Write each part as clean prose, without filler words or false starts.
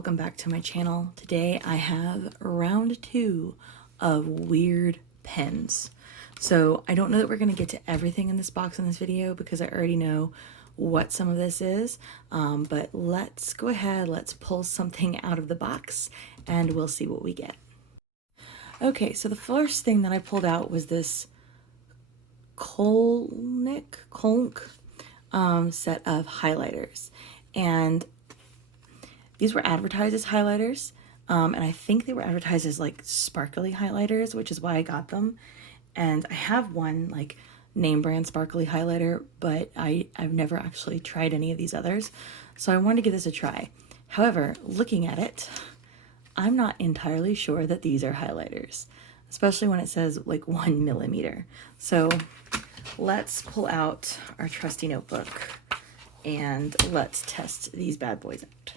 welcome back to my channel. Today I have round 2 of weird pens. So I don't know that we're going to get to everything in this box in this video because I already know what some of this is, but let's go ahead, let's pull something out of the box and we'll see what we get. Okay, so the first thing that I pulled out was this Kolk set of highlighters, and these were advertised as highlighters, and I think they were advertised as like sparkly highlighters, which is why I got them. And I have one like name brand sparkly highlighter, but I've never actually tried any of these others, so I wanted to give this a try. However, looking at it, I'm not entirely sure that these are highlighters, especially when it says like 1 millimeter. So let's pull out our trusty notebook and let's test these bad boys out.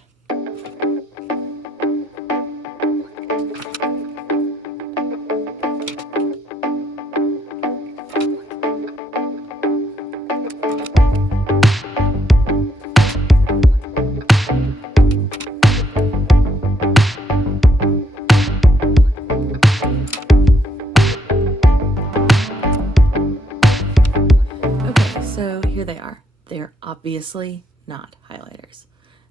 So here they are. They're obviously not highlighters.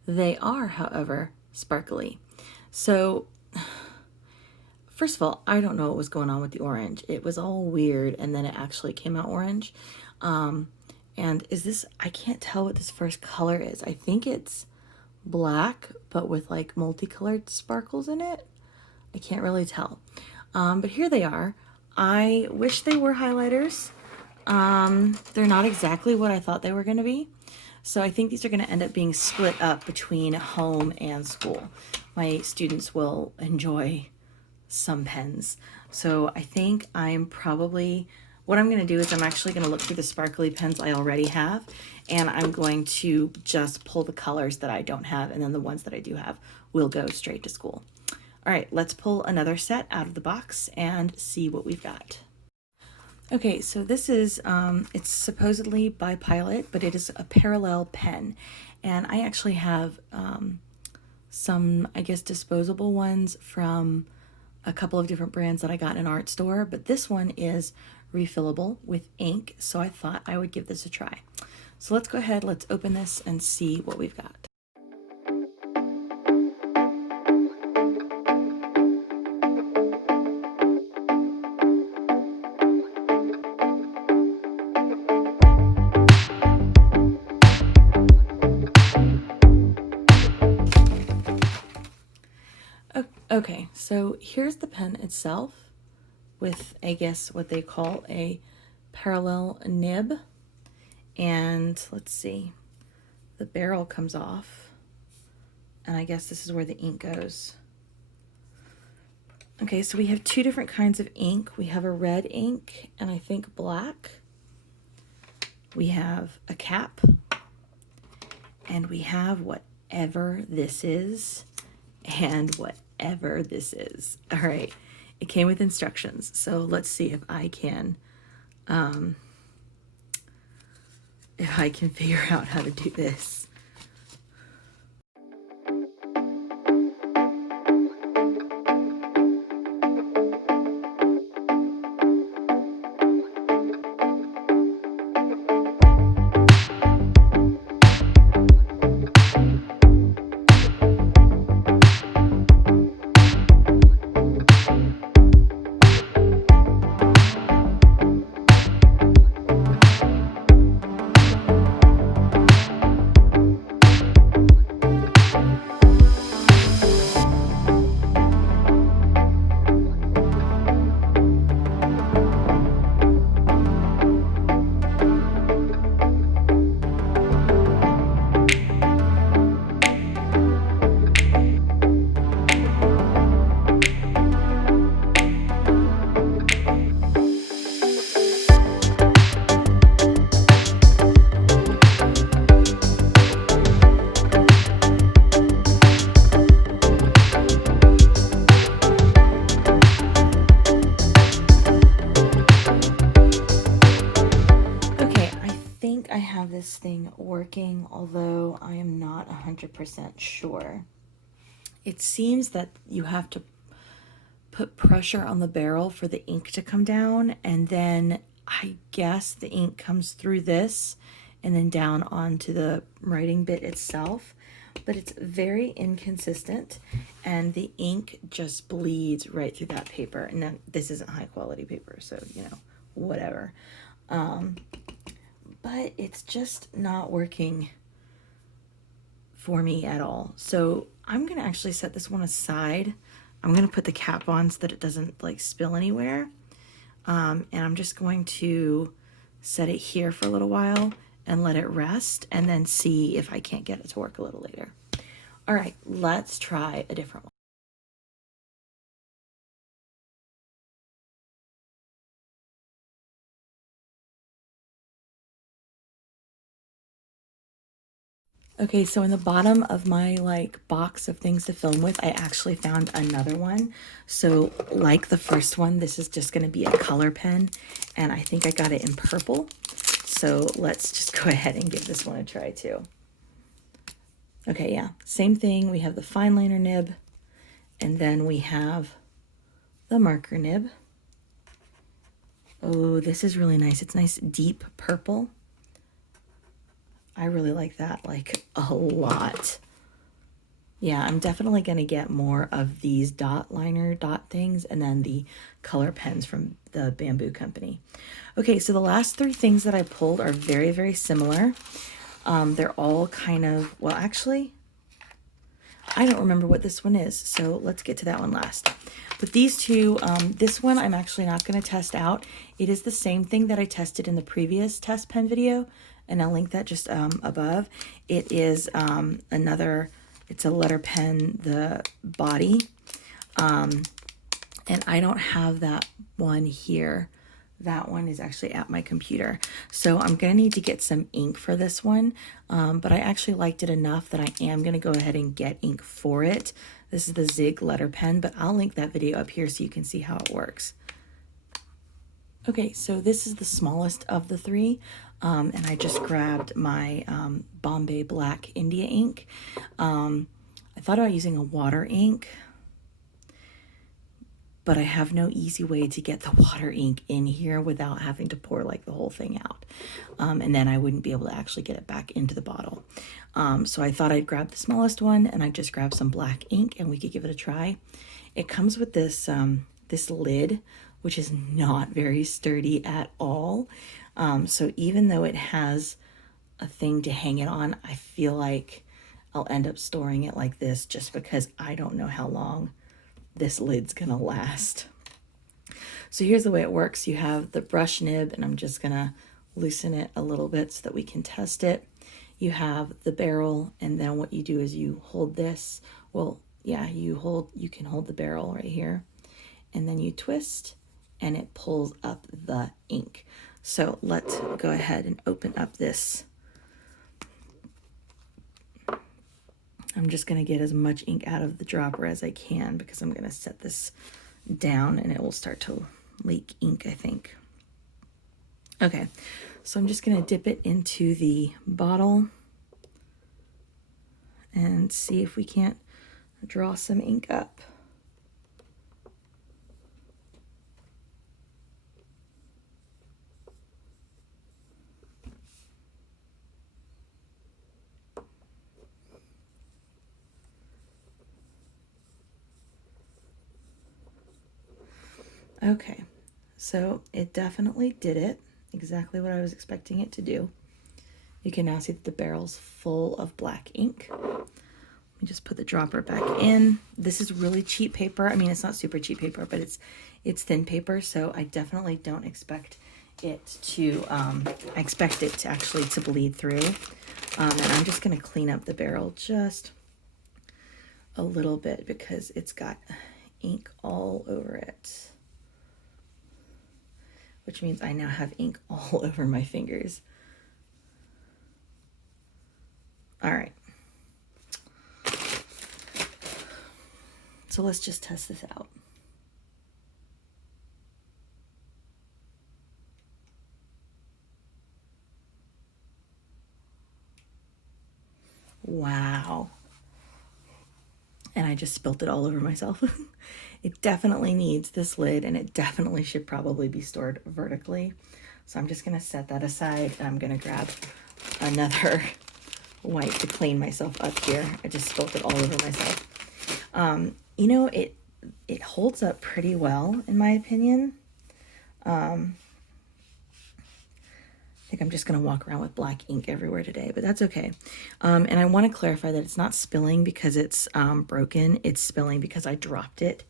They are, however, sparkly. So first of all, I don't know what was going on with the orange. It was all weird, and then it actually came out orange. And is this, I can't tell what this first color is. I think it's black, but with like multicolored sparkles in it. I can't really tell. But here they are. I wish they were highlighters. They're not exactly what I thought they were going to be. So I think these are going to end up being split up between home and school. My students will enjoy some pens. So I think I'm probably, what I'm going to do is I'm actually going to look through the sparkly pens I already have, and I'm going to just pull the colors that I don't have, and then the ones that I do have will go straight to school. All right, let's pull another set out of the box and see what we've got. Okay, so this is, it's supposedly by Pilot, but it is a parallel pen. And I actually have some, I guess, disposable ones from a couple of different brands that I got in an art store, but this one is refillable with ink, so I thought I would give this a try. So let's go ahead, let's open this and see what we've got. Okay, so here's the pen itself with, I guess, what they call a parallel nib. And let's see, the barrel comes off, and I guess this is where the ink goes. Okay, so we have two different kinds of ink. We have a red ink and I think black. We have a cap, and we have whatever this is and whatever this is. All right, it came with instructions, so let's see if I can figure out how to do this. this thing working, although I am not 100% sure. it seems that you have to put pressure on the barrel for the ink to come down, and then I guess the ink comes through this and then down onto the writing bit itself. But it's very inconsistent, and the ink just bleeds right through that paper. And then this isn't high quality paper, so whatever. But it's just not working for me at all. So I'm gonna actually set this one aside. I'm gonna put the cap on so that it doesn't like spill anywhere. And I'm just going to set it here for a little while and let it rest, and then see if I can't get it to work a little later. All right, let's try a different one. Okay, so in the bottom of my box of things to film with, I actually found another one. So like the first one, this is just going to be a color pen, and I think I got it in purple. So let's just go ahead and give this one a try too. Okay, yeah, same thing. We have the fine liner nib, and then we have the marker nib. Oh, this is really nice. It's nice deep purple. I really like that, like a lot. Yeah, I'm definitely going to get more of these dot liner dot things, and then the color pens from the Bamboo Company. Okay, so the last three things that I pulled are very, very similar. They're all kind of, well, actually, I don't remember what this one is, so let's get to that one last. But these two, this one I'm actually not going to test out. It is the same thing that I tested in the previous test pen video, and I'll link that just above. It is it's a letter pen, the body, and I don't have that one here. That one is actually at my computer. So I'm going to need to get some ink for this one, but I actually liked it enough that I am going to go ahead and get ink for it. This is the Zig letter pen, but I'll link that video up here so you can see how it works. Okay, so this is the smallest of the three, and I just grabbed my Bombay Black India ink. I thought about using a water ink, but I have no easy way to get the water ink in here without having to pour like the whole thing out. And then I wouldn't be able to actually get it back into the bottle. So I thought I'd grab the smallest one, and I just grabbed some black ink and we could give it a try. It comes with this, this lid, which is not very sturdy at all. So even though it has a thing to hang it on, I feel like I'll end up storing it like this just because I don't know how long this lid's gonna last. So here's the way it works. You have the brush nib, and I'm just gonna loosen it a little bit so that we can test it. You have the barrel, and then what you do is you hold this. Well, yeah, you can hold the barrel right here, and then you twist, and it pulls up the ink. So let's go ahead and open up this. I'm just going to get as much ink out of the dropper as I can because I'm going to set this down and it will start to leak ink, I think. Okay, so I'm just going to dip it into the bottle and see if we can't draw some ink up. Okay, so it definitely did it, exactly what I was expecting it to do. You can now see that the barrel's full of black ink. Let me just put the dropper back in. This is really cheap paper. I mean, it's not super cheap paper, but it's thin paper, so I definitely don't expect it to, I expect it to actually to bleed through. And I'm just gonna clean up the barrel just a little bit because it's got ink all over it, which means I now have ink all over my fingers. All right. So let's just test this out. Wow. and I just spilt it all over myself. It definitely needs this lid, and it definitely should probably be stored vertically. So I'm just gonna set that aside, and I'm gonna grab another wipe to clean myself up here. I just spilt it all over myself. You know, it holds up pretty well, in my opinion. I think I'm just going to walk around with black ink everywhere today, but that's okay. And I want to clarify that it's not spilling because it's broken. It's spilling because I dropped it,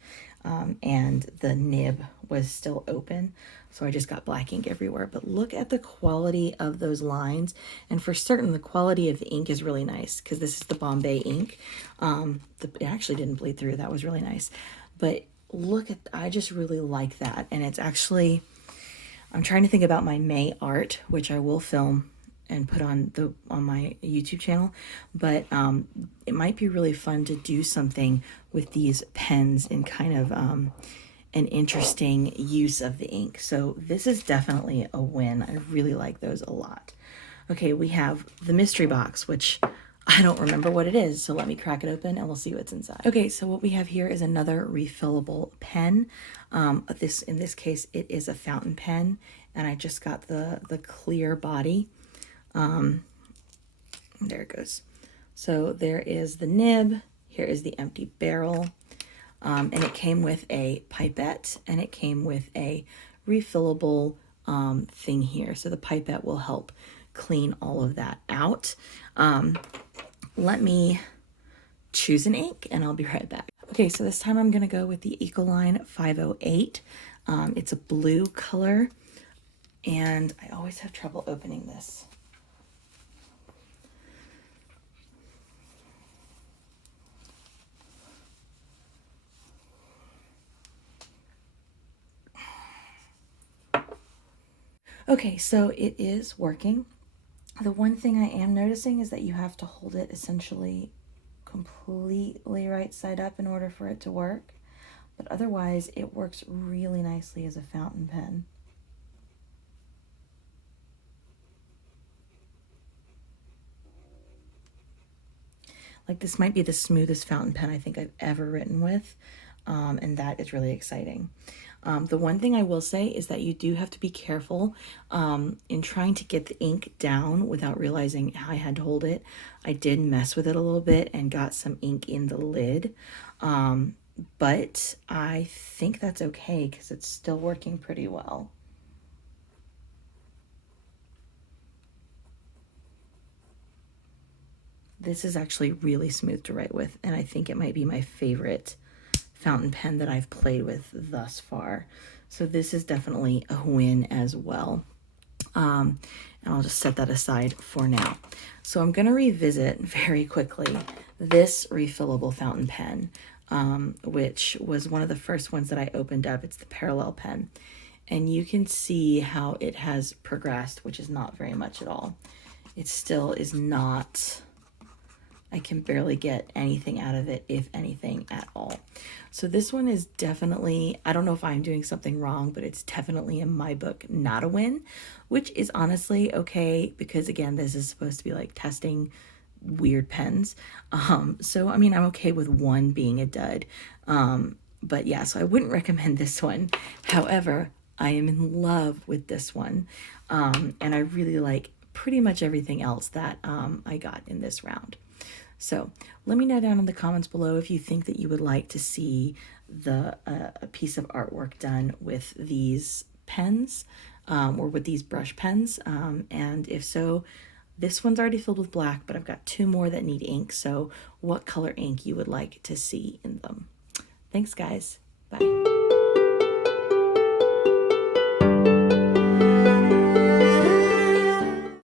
and the nib was still open. So I just got black ink everywhere. But look at the quality of those lines. And for certain, the quality of the ink is really nice because this is the Bombay ink. It actually didn't bleed through. That was really nice. But look at, I just really like that. And it's actually, I'm trying to think about my May art, which I will film and put on my YouTube channel, but it might be really fun to do something with these pens in kind of an interesting use of the ink. So this is definitely a win. I really like those a lot. Okay, we have the mystery box, which I don't remember what it is, so let me crack it open and we'll see what's inside. Okay, so what we have here is another refillable pen. In this case, it is a fountain pen, and I just got the clear body. There it goes. So there is the nib. Here is the empty barrel. And it came with a pipette, and it came with a refillable thing here. So the pipette will help clean all of that out. Let me choose an ink and I'll be right back. Okay, so this time I'm gonna go with the Ecoline 508. It's a blue color, and I always have trouble opening this. Okay, so it is working. The one thing I am noticing is that you have to hold it essentially completely right side up in order for it to work. But otherwise, it works really nicely as a fountain pen. Like, this might be the smoothest fountain pen I think I've ever written with, and that is really exciting. The one thing I will say is that you do have to be careful in trying to get the ink down without realizing how I had to hold it. I did mess with it a little bit and got some ink in the lid, but I think that's okay because it's still working pretty well. This is actually really smooth to write with, and I think it might be my favorite fountain pen that I've played with thus far. So this is definitely a win as well. And I'll just set that aside for now. So I'm going to revisit very quickly this refillable fountain pen, which was one of the first ones that I opened up. It's the Parallel pen. And you can see how it has progressed, which is not very much at all. It still is not... I can barely get anything out of it, if anything at all. So this one is definitely, I don't know if I'm doing something wrong, but it's definitely in my book not a win, which is honestly okay because again, this is supposed to be like testing weird pens. So I mean, I'm okay with one being a dud. But yeah, so I wouldn't recommend this one. However, I am in love with this one. And I really like pretty much everything else that I got in this round. So let me know down in the comments below if you think that you would like to see a piece of artwork done with these pens or with these brush pens. And if so, this one's already filled with black, but I've got two more that need ink. So what color ink you would like to see in them. Thanks, guys. Bye.